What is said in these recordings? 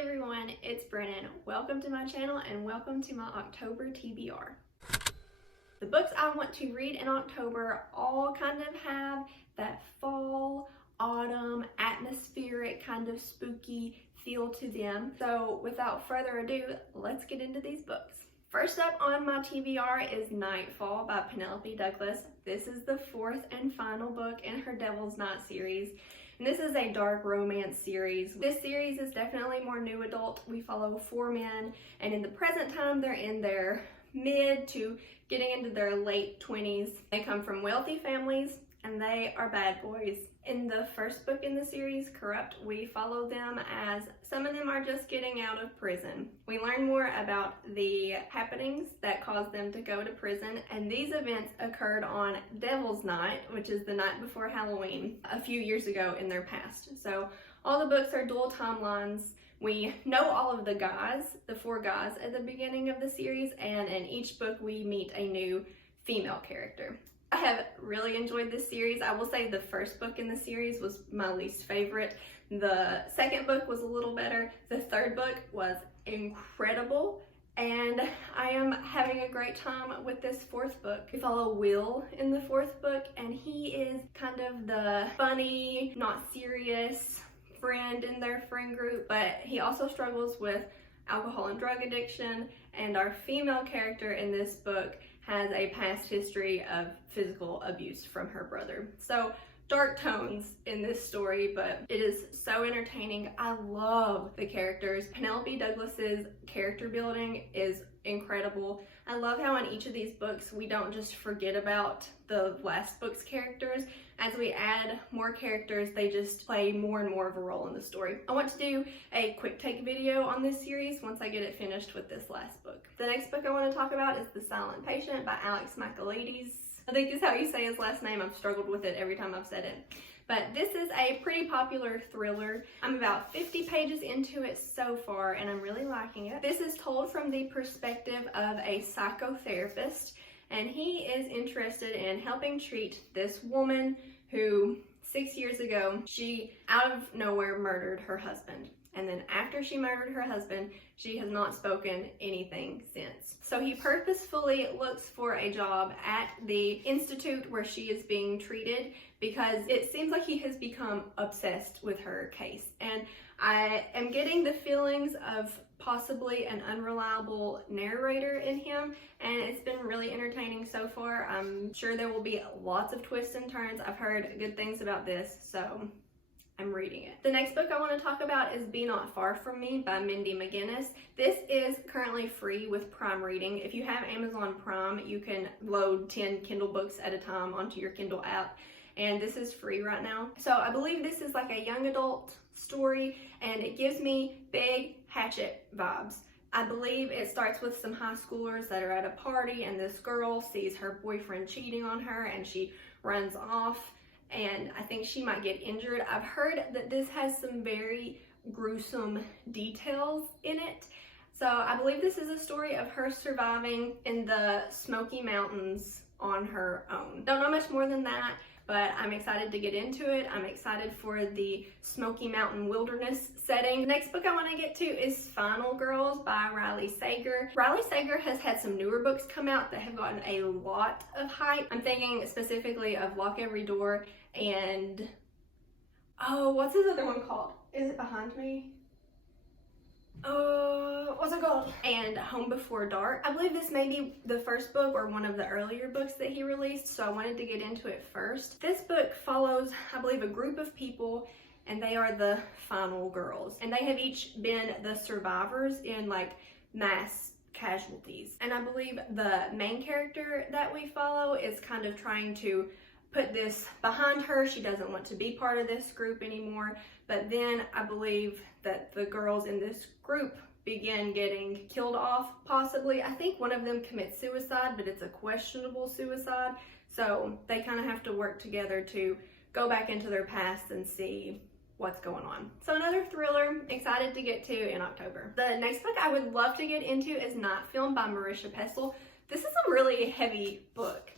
everyone, it's Brennan. Welcome to my channel and welcome to my October TBR. The books I want to read in October all kind of have that fall, autumn, atmospheric, kind of spooky feel to them. So without further ado, let's get into these books. First up on my TBR is Nightfall by Penelope Douglas. This is the fourth and final book in her Devil's Night series. And this is a dark romance series. This series is definitely more new adult. We follow four men, and in the present time, they're in their mid to getting into their late 20s. They come from wealthy families, and they are bad boys. In the first book in the series, Corrupt, we follow them as some of them are just getting out of prison. We learn more about the happenings that caused them to go to prison, and these events occurred on Devil's Night, which is the night before Halloween, a few years ago in their past. So all the books are dual timelines. We know all of the guys, the four guys at the beginning of the series, and in each book we meet a new female character. I have really enjoyed this series. I will say the first book in the series was my least favorite. The second book was a little better. The third book was incredible, and I am having a great time with this fourth book. We follow Will in the fourth book, and he is kind of the funny, not serious friend in their friend group, but he also struggles with alcohol and drug addiction, and our female character in this book has a past history of physical abuse from her brother. So dark tones in this story, but it is so entertaining. I love the characters. Penelope Douglas's character building is incredible. I love how in each of these books we don't just forget about the last book's characters. As we add more characters, they just play more and more of a role in the story. I want to do a quick take video on this series once I get it finished with this last book. The next book I want to talk about is The Silent Patient by Alex Michaelides. I think is how you say his last name. I've struggled with it every time I've said it. But this is a pretty popular thriller. I'm about 50 pages into it so far, and I'm really liking it. This is told from the perspective of a psychotherapist, and he is interested in helping treat this woman who 6 years ago, she out of nowhere murdered her husband. And then after she murdered her husband, she has not spoken anything since. So he purposefully looks for a job at the institute where she is being treated because it seems like he has become obsessed with her case. And I am getting the feelings of possibly an unreliable narrator in him, and it's been really entertaining so far. I'm sure there will be lots of twists and turns. I've heard good things about this, so I'm reading it. The next book I want to talk about is Be Not Far From Me by Mindy McGinnis. This is currently free with Prime Reading. If you have Amazon Prime, you can load 10 Kindle books at a time onto your Kindle app, and this is free right now. So I believe this is like a young adult story, and it gives me big Hatchet vibes. I believe it starts with some high schoolers that are at a party, and this girl sees her boyfriend cheating on her, and she runs off, and I think she might get injured. I've heard that this has some very gruesome details in it. So I believe this is a story of her surviving in the Smoky Mountains on her own. Don't know much more than that, but I'm excited to get into it. I'm excited for the Smoky Mountain wilderness setting. The next book I want to get to is Final Girls by Riley Sager. Riley Sager has had some newer books come out that have gotten a lot of hype. I'm thinking specifically of Lock Every Door and, oh, what's his other one called? Is it behind me? What's it called? And Home Before Dark. I believe this may be the first book or one of the earlier books that he released, so I wanted to get into it first. This book follows, I believe, a group of people, and they are the Final Girls. And they have each been the survivors in like mass casualties. And I believe the main character that we follow is kind of trying to put this behind her. She doesn't want to be part of this group anymore. But then I believe that the girls in this group begin getting killed off, possibly. I think one of them commits suicide, but it's a questionable suicide. So they kind of have to work together to go back into their past and see what's going on. So another thriller, excited to get to in October. The next book I would love to get into is Night Film by Marisha Pestle. This is a really heavy book.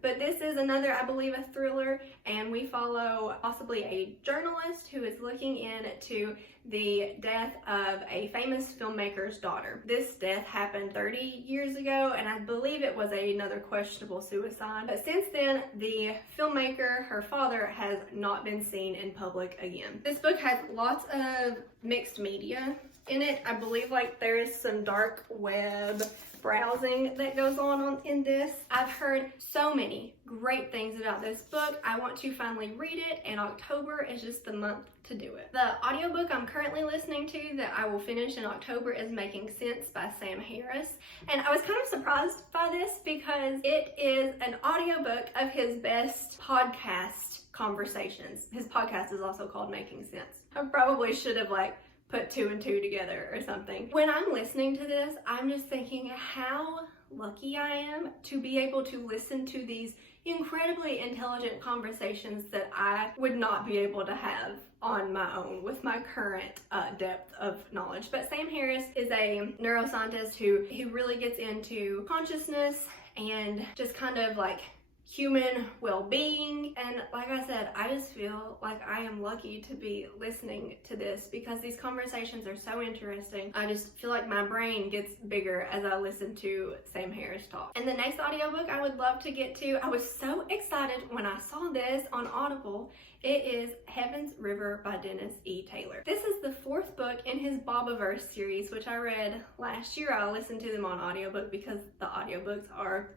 But this is another, I believe, a thriller, and we follow possibly a journalist who is looking into the death of a famous filmmaker's daughter. This death happened 30 years ago, and I believe it was another questionable suicide. But since then, the filmmaker, her father, has not been seen in public again. This book has lots of mixed media in it. I believe like there is some dark web browsing that goes on in this. I've heard so many great things about this book. I want to finally read it, and October is just the month to do it. The audiobook I'm currently listening to that I will finish in October is Making Sense by Sam Harris. And I was kind of surprised by this because it is an audiobook of his best podcast conversations. His podcast is also called Making Sense. I probably should have like put 2 and 2 together or something. When I'm listening to this, I'm just thinking how lucky I am to be able to listen to these incredibly intelligent conversations that I would not be able to have on my own with my current depth of knowledge. But Sam Harris is a neuroscientist who really gets into consciousness and just kind of like human well-being. And like I said, I just feel like I am lucky to be listening to this because these conversations are so interesting. I just feel like my brain gets bigger as I listen to Sam Harris talk. And the next audiobook I would love to get to, I was so excited when I saw this on Audible. It is Heaven's River by Dennis E. Taylor. This is the 4th book in his Bobiverse series, which I read last year. I listened to them on audiobook because the audiobooks are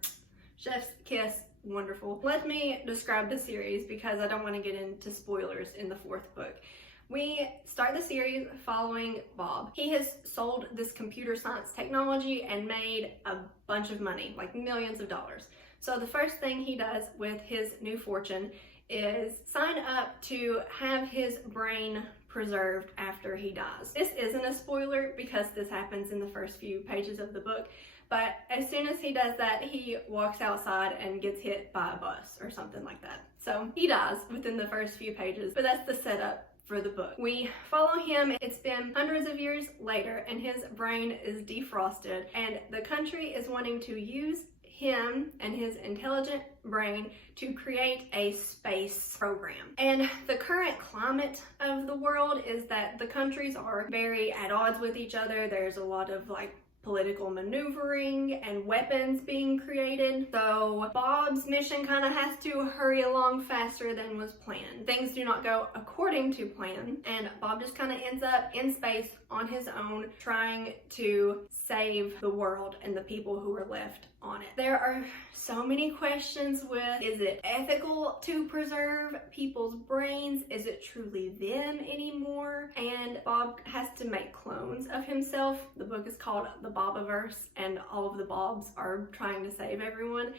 chef's kiss. Wonderful. Let me describe the series because I don't want to get into spoilers in the 4th book. We start the series following Bob. He has sold this computer science technology and made a bunch of money, like millions of dollars. So the first thing he does with his new fortune is sign up to have his brain preserved after he dies. This isn't a spoiler because this happens in the first few pages of the book. But as soon as he does that, he walks outside and gets hit by a bus or something like that. So he dies within the first few pages, but that's the setup for the book. We follow him. It's been hundreds of years later and his brain is defrosted, and the country is wanting to use him and his intelligent brain to create a space program. And the current climate of the world is that the countries are very at odds with each other. There's a lot of like political maneuvering and weapons being created. So Bob's mission kind of has to hurry along faster than was planned. Things do not go according to plan, and Bob just kind of ends up in space on his own trying to save the world and the people who are left on it. There are so many questions with, is it ethical to preserve people's brains? Is it truly them anymore? And Bob has to make clones of himself. The book is called The Bobiverse, and all of the Bobs are trying to save everyone.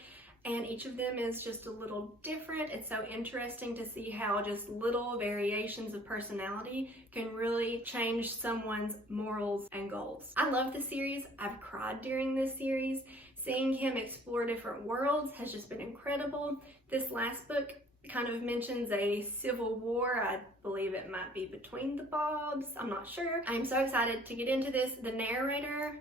And each of them is just a little different. It's so interesting to see how just little variations of personality can really change someone's morals and goals. I love the series. I've cried during this series. Seeing him explore different worlds has just been incredible. This last book kind of mentions a civil war. I believe it might be between the Bobs. I'm not sure. I'm so excited to get into this. The narrator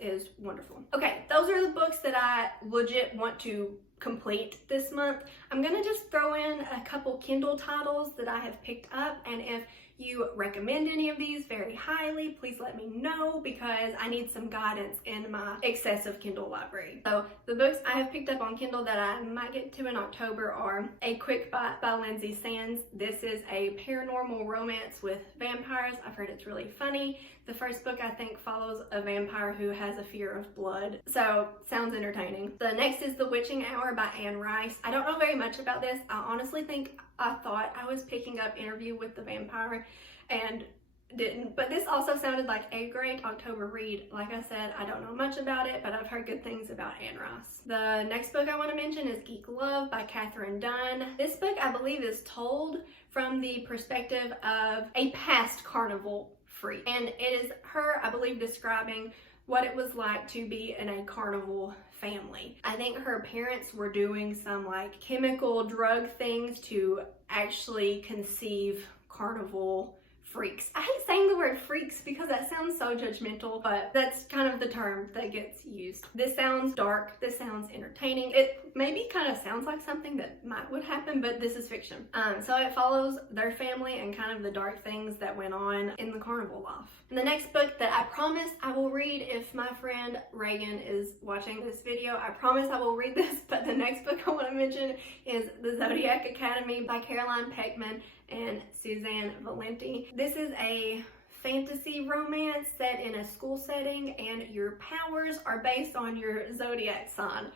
is wonderful. Okay, those are the books that I legit want to complete this month. I'm gonna just throw in a couple Kindle titles that I have picked up, and if you recommend any of these very highly, please let me know because I need some guidance in my excessive Kindle library. So the books I have picked up on Kindle that I might get to in October are A Quick Bite by Lindsay Sands. This is a paranormal romance with vampires. I've heard it's really funny. The first book I think follows a vampire who has a fear of blood. So sounds entertaining. The next is The Witching Hour by Anne Rice. I don't know very much about this. I honestly think I thought I was picking up Interview with the Vampire and didn't, but this also sounded like a great October read. Like I said, I don't know much about it, but I've heard good things about Anne Rice. The next book I want to mention is Geek Love by Catherine Dunn. This book I believe is told from the perspective of a past carnival freak, and it is her, I believe, describing what it was like to be in a carnival family. I think her parents were doing some like chemical drug things to actually conceive carnival freaks. I hate saying the word freaks because that sounds so judgmental, but that's kind of the term that gets used. This sounds dark, this sounds entertaining. It maybe kind of sounds like something that would happen, but this is fiction. So it follows their family and kind of the dark things that went on in the carnival life. And the next book that I promise I will read, if my friend Reagan is watching this video, I promise I will read this, but the next book I want to mention is The Zodiac Academy by Caroline Peckman and Suzanne Valenti. This is a fantasy romance set in a school setting, and your powers are based on your zodiac sign.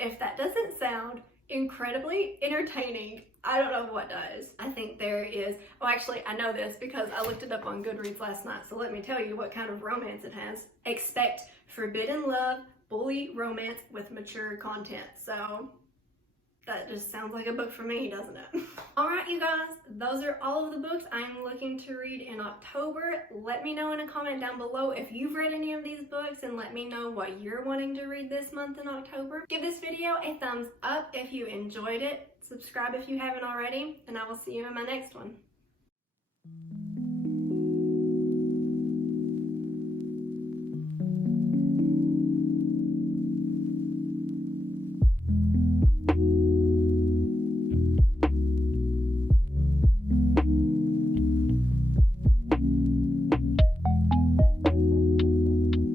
If that doesn't sound incredibly entertaining, I don't know what does. I think there is, well actually I know this because I looked it up on Goodreads last night, so let me tell you what kind of romance it has. Expect forbidden love, bully romance with mature content. So that just sounds like a book for me, doesn't it? Alright you guys, those are all of the books I'm looking to read in October. Let me know in a comment down below if you've read any of these books, and let me know what you're wanting to read this month in October. Give this video a thumbs up if you enjoyed it. Subscribe if you haven't already, and I will see you in my next one.